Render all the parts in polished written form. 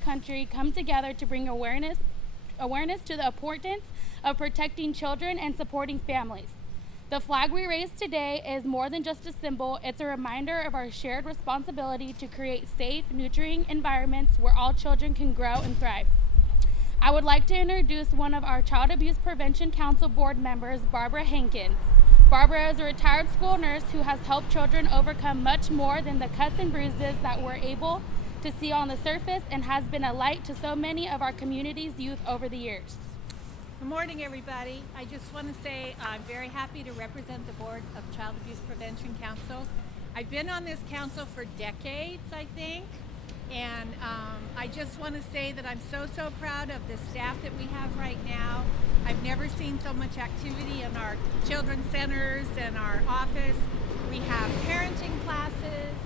country come together to bring awareness to the importance of protecting children and supporting families. The flag we raise today is more than just a symbol, it's a reminder of our shared responsibility to create safe, nurturing environments where all children can grow and thrive. I would like to introduce one of our Child Abuse Prevention Council board members, Barbara Hankins. Barbara is a retired school nurse who has helped children overcome much more than the cuts and bruises that we're able to see on the surface and has been a light to so many of our community's youth over the years. Good morning, everybody. I just want to say I'm very happy to represent the Board of Child Abuse Prevention Council. I've been on this council for decades, I think, and I just want to say that I'm so proud of the staff that we have right now. I've never seen so much activity in our children's centers and our office. We have parenting classes,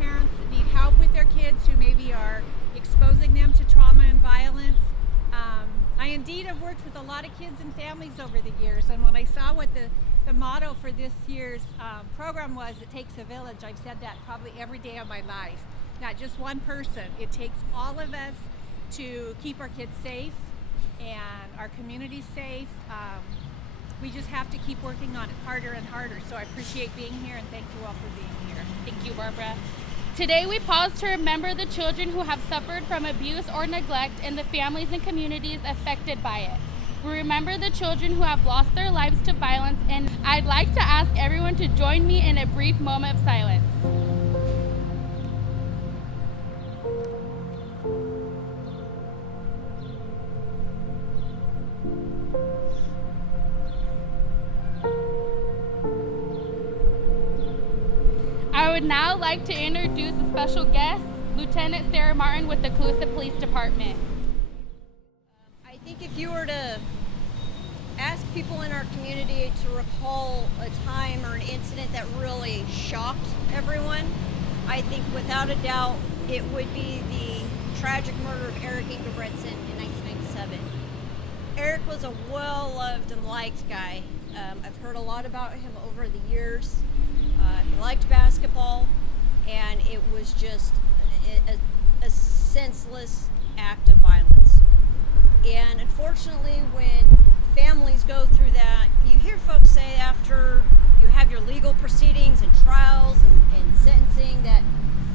parents that need help with their kids who maybe are exposing them to trauma and violence. I indeed have worked with a lot of kids and families over the years, and when I saw what the motto for this year's program was, it takes a village, I've said that probably every day of my life. Not just one person. It takes all of us to keep our kids safe and our community safe. We just have to keep working on it harder and harder. So I appreciate being here, and thank you all for being here. Thank you, Barbara. Today we pause to remember the children who have suffered from abuse or neglect and the families and communities affected by it. We remember the children who have lost their lives to violence, and I'd like to ask everyone to join me in a brief moment of silence. I would now like to introduce a special guest, Lieutenant Sarah Martin with the Colusa Police Department. I think if you were to ask people in our community to recall a time or an incident that really shocked everyone, I think without a doubt it would be the tragic murder of Eric Ingebretson in 1997. Eric was a well-loved and liked guy. I've heard a lot about him over the years. He liked basketball, and it was just a senseless act of violence. And unfortunately, when families go through that, you hear folks say after you have your legal proceedings and trials and sentencing that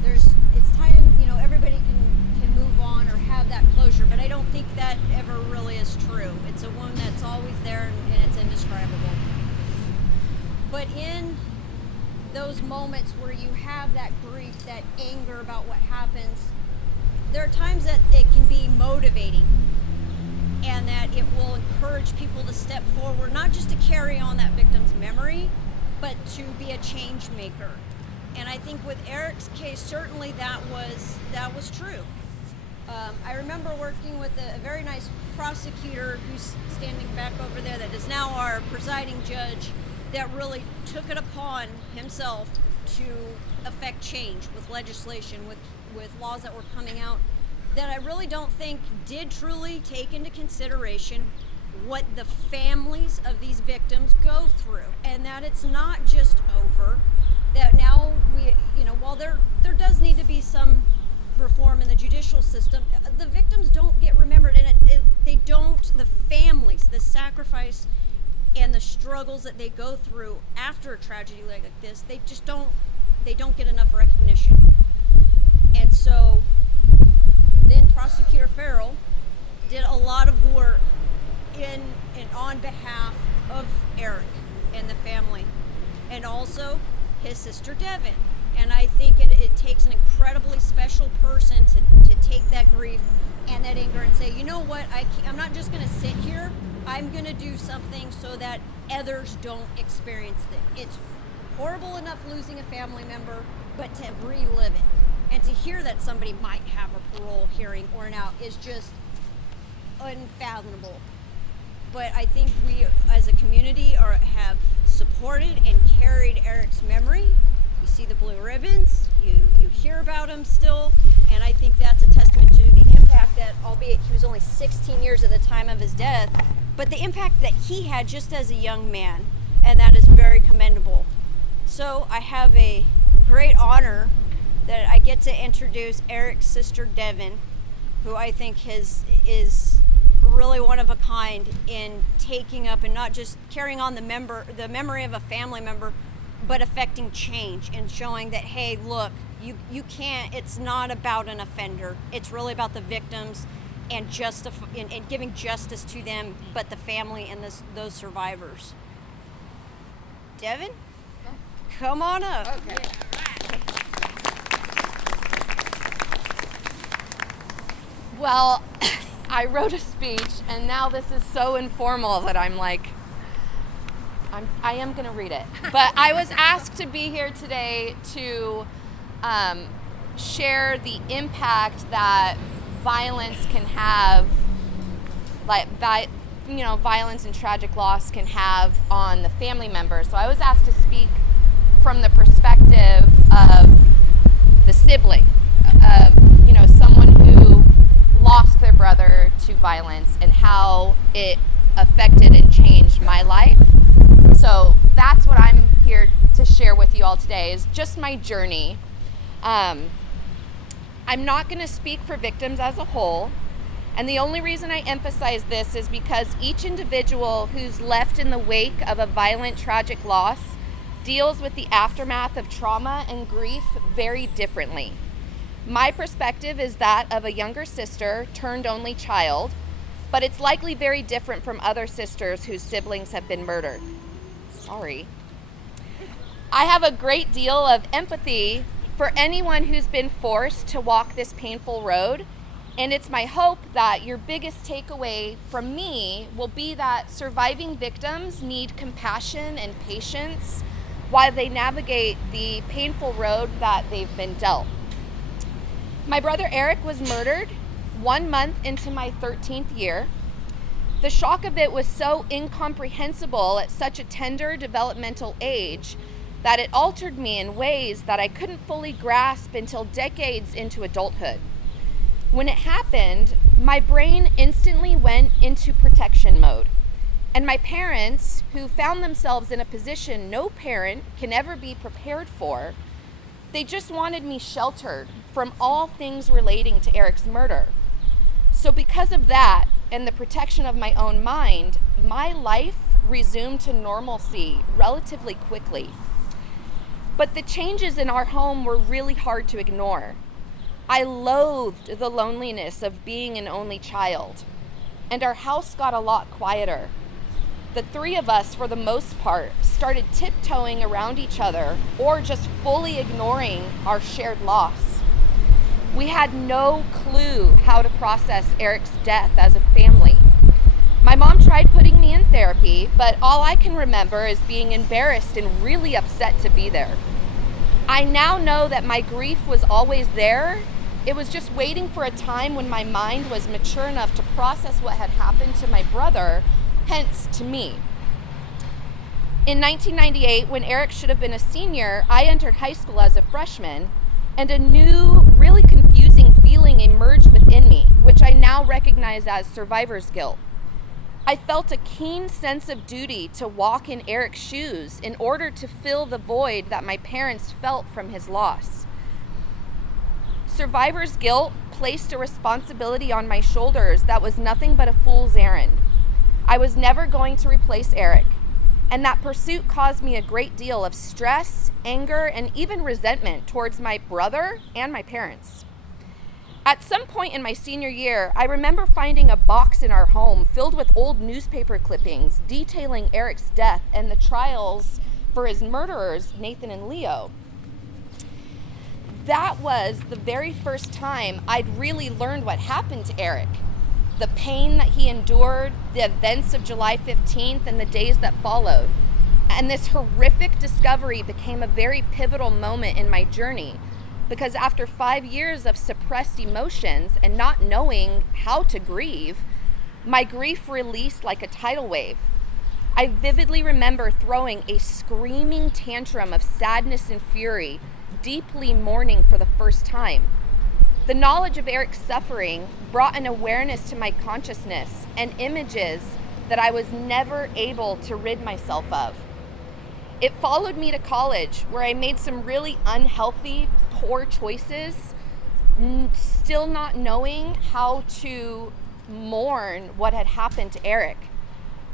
it's time, everybody can move on or have that closure, but I don't think that ever really is true. It's a wound that's always there, and it's indescribable. But in those moments where you have that grief, that anger about what happens, there are times that it can be motivating and that it will encourage people to step forward, not just to carry on that victim's memory, but to be a change maker. And I think with Eric's case, certainly that was true. I remember working with a very nice prosecutor who's standing back over there that is now our presiding judge, that really took it upon himself to affect change with legislation, with laws that were coming out that I really don't think did truly take into consideration what the families of these victims go through, and that it's not just over, that now while there does need to be some reform in the judicial system, the victims don't get remembered, and the families, the sacrifice and the struggles that they go through after a tragedy like this, they don't get enough recognition. And so then Prosecutor Farrell did a lot of work in and on behalf of Eric and the family, and also his sister Devin. And I think it takes an incredibly special person to take that grief and that anger and say, you know what, I'm not just going to sit here, I'm going to do something so that others don't experience it. It's horrible enough losing a family member, but to relive it and to hear that somebody might have a parole hearing or an out is just unfathomable. But I think we as a community have supported and carried Eric's memory. You see the blue ribbons, you hear about him still, and I think that's a testament to the impact that, albeit he was only 16 years at the time of his death, but the impact that he had just as a young man, and that is very commendable. So I have a great honor that I get to introduce Eric's sister Devin, who I think is really one of a kind in taking up and not just carrying on the memory of a family member, but affecting change and showing that, hey, look, you can't, it's not about an offender. It's really about the victims and and giving justice to them, but the family and those survivors. Devin, come on up. Okay. Well, I wrote a speech, and now this is so informal that I am going to read it. But I was asked to be here today to share the impact that violence can have, violence and tragic loss can have on the family members. So I was asked to speak from the perspective of the sibling, of someone who lost their brother to violence and how it affected and changed my life. So that's what I'm here to share with you all today, is just my journey. I'm not going to speak for victims as a whole, and the only reason I emphasize this is because each individual who's left in the wake of a violent, tragic loss deals with the aftermath of trauma and grief very differently. My perspective is that of a younger sister turned only child, but it's likely very different from other sisters whose siblings have been murdered. Sorry. I have a great deal of empathy for anyone who's been forced to walk this painful road, and it's my hope that your biggest takeaway from me will be that surviving victims need compassion and patience while they navigate the painful road that they've been dealt. My brother Eric was murdered 1 month into my 13th year. The shock of it was so incomprehensible at such a tender developmental age that it altered me in ways that I couldn't fully grasp until decades into adulthood. When it happened, my brain instantly went into protection mode. And my parents, who found themselves in a position no parent can ever be prepared for, they just wanted me sheltered from all things relating to Eric's murder. So because of that and the protection of my own mind, my life resumed to normalcy relatively quickly. But the changes in our home were really hard to ignore. I loathed the loneliness of being an only child, and our house got a lot quieter. The three of us, for the most part, started tiptoeing around each other or just fully ignoring our shared loss. We had no clue how to process Eric's death as a family. My mom tried putting me in therapy, but all I can remember is being embarrassed and really upset to be there. I now know that my grief was always there. It was just waiting for a time when my mind was mature enough to process what had happened to my brother, hence to me. In 1998, when Eric should have been a senior, I entered high school as a freshman, and a new, really confusing feeling emerged within me, which I now recognize as survivor's guilt. I felt a keen sense of duty to walk in Eric's shoes in order to fill the void that my parents felt from his loss. Survivor's guilt placed a responsibility on my shoulders that was nothing but a fool's errand. I was never going to replace Eric, and that pursuit caused me a great deal of stress, anger, and even resentment towards my brother and my parents. At some point in my senior year, I remember finding a box in our home filled with old newspaper clippings detailing Eric's death and the trials for his murderers, Nathan and Leo. That was the very first time I'd really learned what happened to Eric. The pain that he endured, the events of July 15th and the days that followed. And this horrific discovery became a very pivotal moment in my journey, because after 5 years of suppressed emotions and not knowing how to grieve, my grief released like a tidal wave. I vividly remember throwing a screaming tantrum of sadness and fury, deeply mourning for the first time. The knowledge of Eric's suffering brought an awareness to my consciousness and images that I was never able to rid myself of. It followed me to college, where I made some really unhealthy poor choices, still not knowing how to mourn what had happened to Eric.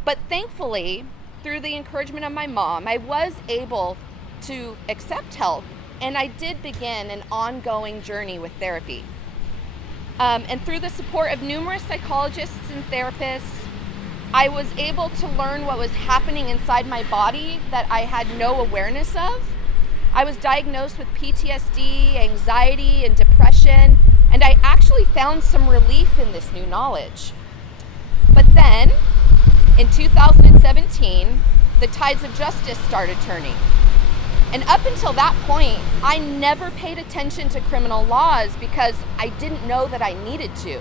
But thankfully, through the encouragement of my mom, I was able to accept help, and I did begin an ongoing journey with therapy. And through the support of numerous psychologists and therapists, I was able to learn what was happening inside my body that I had no awareness of. I was diagnosed with PTSD, anxiety, and depression, and I actually found some relief in this new knowledge. But then, in 2017, the tides of justice started turning. And up until that point, I never paid attention to criminal laws because I didn't know that I needed to.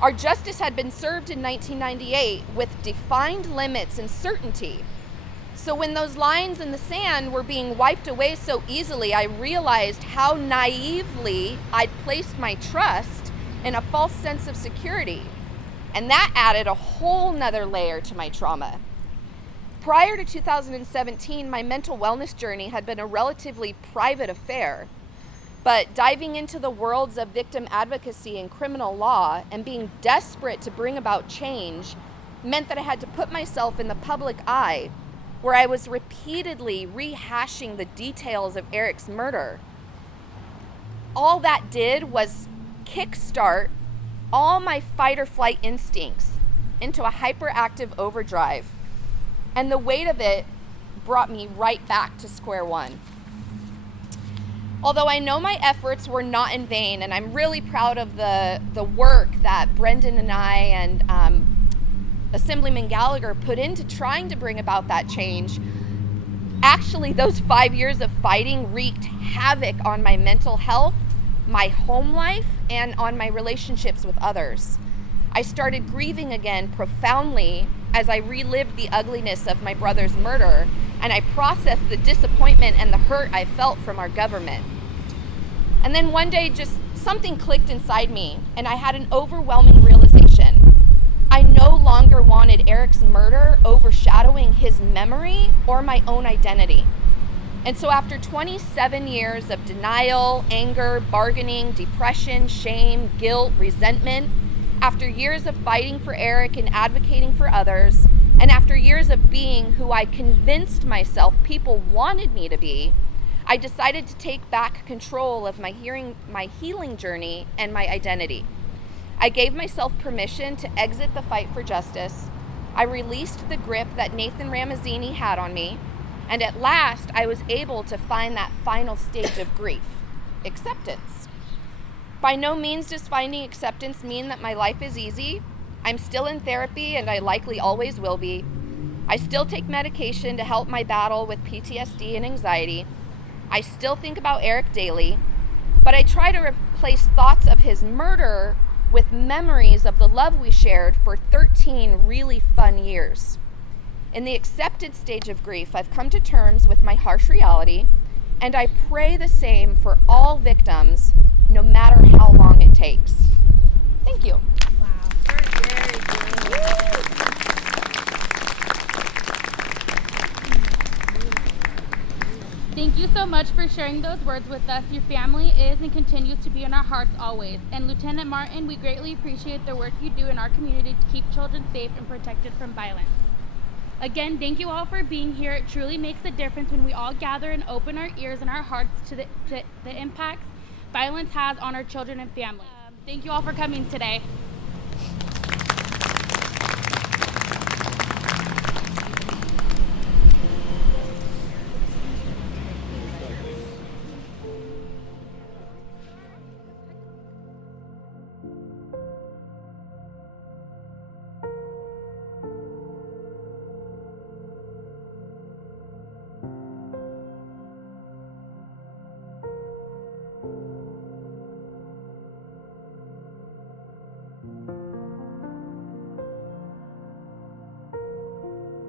Our justice had been served in 1998 with defined limits and certainty. So when those lines in the sand were being wiped away so easily, I realized how naively I'd placed my trust in a false sense of security. And that added a whole nother layer to my trauma. Prior to 2017, my mental wellness journey had been a relatively private affair. But diving into the worlds of victim advocacy and criminal law and being desperate to bring about change meant that I had to put myself in the public eye, where I was repeatedly rehashing the details of Eric's murder. All that did was kickstart all my fight or flight instincts into a hyperactive overdrive. And the weight of it brought me right back to square one. Although I know my efforts were not in vain, and I'm really proud of the work that Brendan and I and Assemblyman Gallagher put into trying to bring about that change, actually those 5 years of fighting wreaked havoc on my mental health, my home life, and on my relationships with others. I started grieving again profoundly as I relived the ugliness of my brother's murder, and I processed the disappointment and the hurt I felt from our government. And then one day, just something clicked inside me, and I had an overwhelming realization. I no longer wanted Eric's murder overshadowing his memory or my own identity. And so after 27 years of denial, anger, bargaining, depression, shame, guilt, resentment, after years of fighting for Eric and advocating for others, and after years of being who I convinced myself people wanted me to be, I decided to take back control of my healing journey and my identity. I gave myself permission to exit the fight for justice. I released the grip that Nathan Ramazzini had on me, and at last I was able to find that final stage of grief, acceptance. By no means does finding acceptance mean that my life is easy. I'm still in therapy, and I likely always will be. I still take medication to help my battle with PTSD and anxiety. I still think about Eric daily, but I try to replace thoughts of his murder with memories of the love we shared for 13 really fun years. In the accepted stage of grief, I've come to terms with my harsh reality, and I pray the same for all victims, no matter how long it takes. Thank you. Wow. Very good. Thank you so much for sharing those words with us. Your family is and continues to be in our hearts always. And Lieutenant Martin, we greatly appreciate the work you do in our community to keep children safe and protected from violence. Again, thank you all for being here. It truly makes a difference when we all gather and open our ears and our hearts to the impacts violence has on our children and families. Thank you all for coming today.